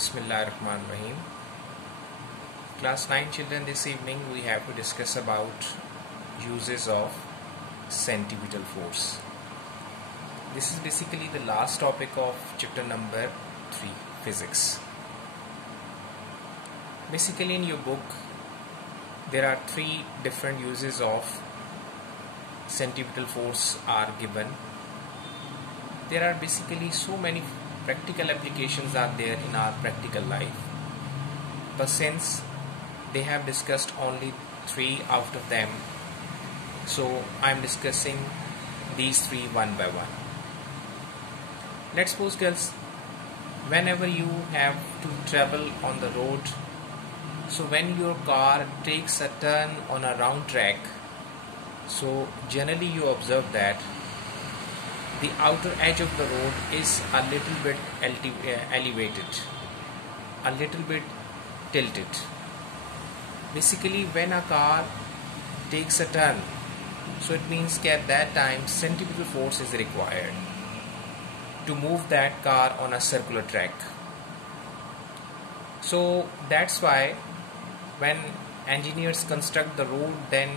Bismillahirrahmanirrahim. Class 9 children, this evening we have to discuss about uses of centripetal force. This is basically the last topic of chapter number 3, physics. Basically in your book there are 3 different uses of centripetal force are given. There are basically so many practical applications are there in our practical life, but since they have discussed only 3 out of them, so I am discussing these 3 one by one. Let's suppose girls, whenever you have to travel on the road, so when your car takes a turn on a round track, so generally you observe that the outer edge of the road is a little bit elevated, a little bit tilted. Basically when a car takes a turn, so it means that at that time centripetal force is required to move that car on a circular track. So that's why when engineers construct the road, then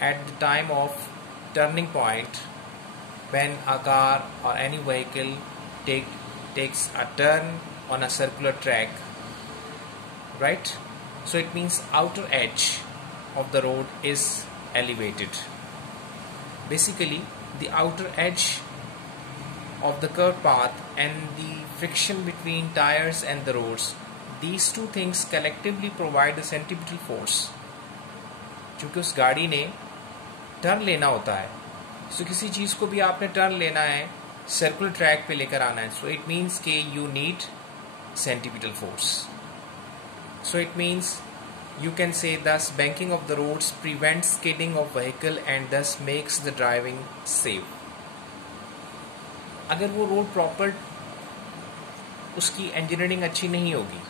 at the time of turning point, when a car or any vehicle takes a turn on a circular track, right? So it means outer edge of the road is elevated. Basically the outer edge of the curved path and the friction between tires and the roads, these two things collectively provide the centripetal force. क्योंकि उस गाड़ी ने turn लेना होता है, सो किसी चीज़ को भी आपने टर्न लेना है, सर्कुलर ट्रैक पे लेकर आना है, सो इट मीन्स के you need centripetal force. So it means you can say thus banking of the roads prevents skidding of vehicle and thus makes the driving safe. अगर वो road proper उसकी engineering अच्छी नहीं होगी,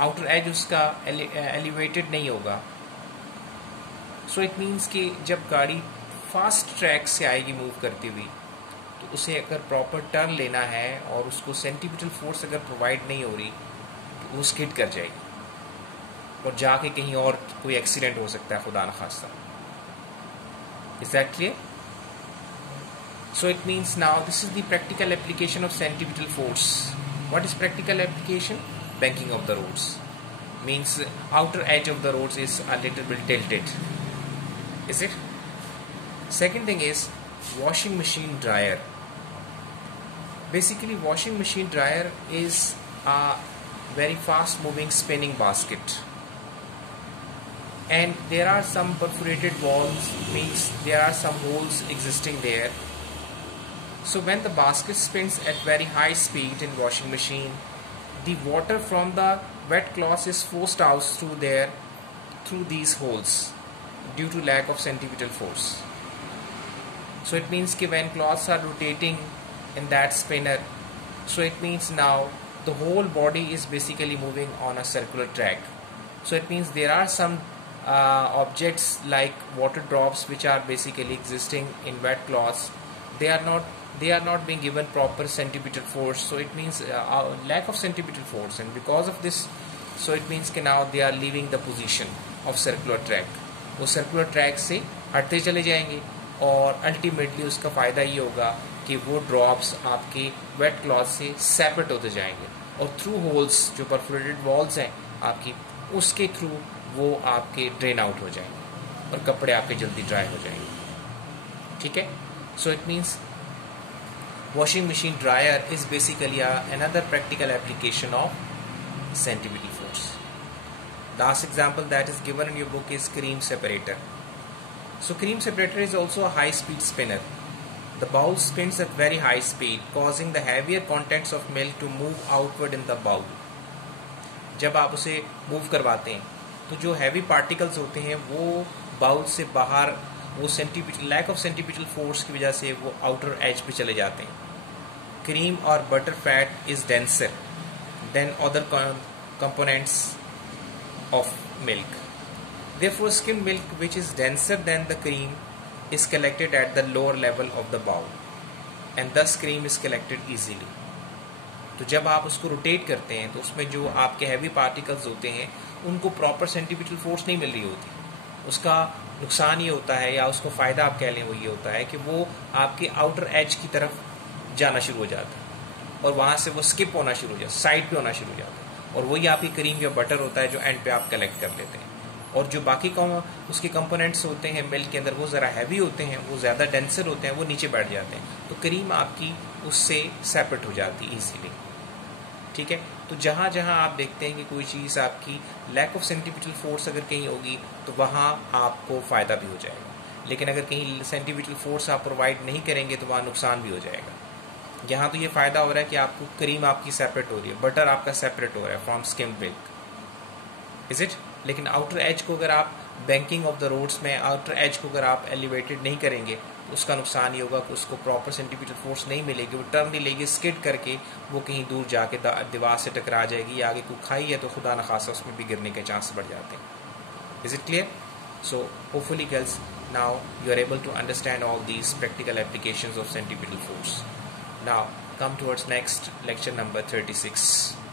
outer as उसका elevated नहीं होगा, so it means कि जब गाड़ी फास्ट ट्रैक से आएगी मूव करती हुई, तो उसे अगर प्रॉपर टर्न लेना है और उसको सेंटिपिटल फोर्स अगर प्रोवाइड नहीं हो रही, तो वो स्किड कर जाएगी और जाके कहीं और कोई एक्सीडेंट हो सकता है, खुदा न खास्ता. Is that clear? So it means now this is the practical application of centripetal force. What is practical application? Banking of the roads. Means outer edge of the roads is a little bit tilted. Is it? Second thing is washing machine dryer. Basically washing machine dryer is a very fast moving spinning basket. And there are some perforated walls, means there are some holes existing there. So when the basket spins at very high speed in washing machine, the water from the wet cloth is forced out through these holes due to lack of centripetal force. So it means that when cloths are rotating in that spinner, so it means now the whole body is basically moving on a circular track. So it means there are some objects like water drops which are basically existing in wet cloths. They are not being given proper centripetal force, so it means lack of centripetal force, and because of this, so it means कि now they are leaving the position of circular track. वो circular track से हटते चले जाएंगे और ultimately उसका फ़ायदा ये होगा कि वो drops आपके wet cloth से separate होते जाएंगे और through holes जो perforated walls हैं आपकी, उसके through वो आपके drain out हो जाएंगे और कपड़े आपके जल्दी dry हो जाएंगे. ठीक है? So it means washing machine dryer is basically another practical application of centripetal force. Last example that is given in your book is cream separator. So cream separator is also a high speed spinner. The bowl spins at very high speed, causing the heavier contents of milk to move outward in the bowl. जब आप उसे move करवाते हैं तो जो heavy particles होते हैं वो बाउल से बाहर, वो centripetal lack of centripetal force की वजह से वो आउटर एज पे चले जाते हैं. क्रीम और butter fat is denser then other components of milk. Therefore skim milk which is denser than the cream is collected at the lower level of the bowl and thus cream is collected easily. तो जब आप उसको rotate करते हैं तो उसमें जो आपके हैवी पार्टिकल्स होते हैं उनको प्रॉपर सेंट्रीपिटल फोर्स नहीं मिल रही होती। उसका नुकसान ये होता है, या उसको फ़ायदा आप कह लें, वो ये होता है कि वो आपके आउटर एज की तरफ जाना शुरू हो जाता है और वहाँ से वो स्किप होना शुरू हो जाता है, साइड पे होना शुरू हो जाता है, और वही आपकी क्रीम या बटर होता है जो एंड पे आप कलेक्ट कर लेते हैं। और जो बाकी उसके कंपोनेंट्स होते हैं मिल्क के अंदर, वो ज़रा हैवी होते हैं, वो ज़्यादा डेंसर होते हैं, वो नीचे बैठ जाते हैं, तो क्रीम आपकी उससे सेपरेट हो जाती है ईजीली। ठीक है, तो जहाँ जहाँ आप देखते हैं कि कोई चीज़ आपकी लैक ऑफ सेंट्रीपिटल फोर्स अगर कहीं होगी तो वहाँ आपको फ़ायदा भी हो जाएगा, लेकिन अगर कहीं सेंट्रीपिटल फोर्स आप प्रोवाइड नहीं करेंगे तो वहाँ नुकसान भी हो जाएगा। यहाँ तो ये फ़ायदा हो रहा है कि आपको क्रीम आपकी सेपरेट हो रही है, बटर आपका सेपरेट हो रहा है from skimmed milk, is it. लेकिन आउटर एज को अगर आप बैंकिंग ऑफ द रोड्स में आउटर एज को अगर आप एलिवेटेड नहीं करेंगे तो उसका नुकसान ये होगा कि उसको प्रॉपर सेंट्रीपिटल फोर्स नहीं मिलेगी, वो टर्न नहीं लेगी, स्किड करके वो कहीं दूर जाके दीवार से टकरा जाएगी, या आगे कोई खाई है तो खुदा न खासा उसमें भी गिरने के चांस बढ़ जाते हैं। Is it clear? So hopefully girls, now you are able to understand all these practical applications of centripetal force. Now come towards next lecture number 36.